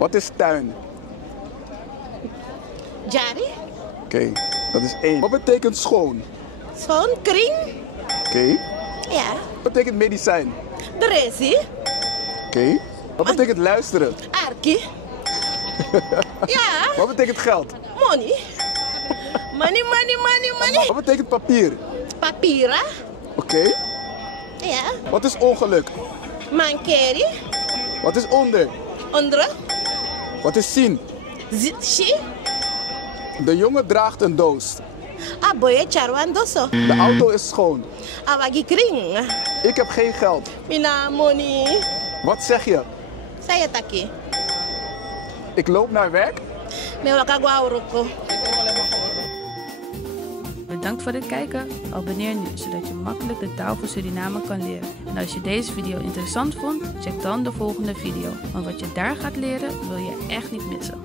Wat is tuin? Jari. Oké, dat is 1. Wat betekent schoon? Zo'n kring. Oké. Ja. Wat betekent medicijn? Dresi. Oké. Wat betekent luisteren? Arki. Ja. Wat betekent geld? Money. Money, money, money, money. Wat betekent papier? Papira. Oké. Ja. Wat is ongeluk? Mankeri. Wat is onder? Onder. Wat is zien? Zitshi. De jongen draagt een doos. Aboye charwandoso. De auto is schoon. Awagi kring. Ik heb geen geld. Mina money. Wat zeg je? Saya taki. Ik loop naar werk. Me wakagwa uroko. Bedankt voor het kijken. Abonneer nu, zodat je makkelijk de taal van Suriname kan leren. En als je deze video interessant vond, check dan de volgende video. Want wat je daar gaat leren, wil je echt niet missen.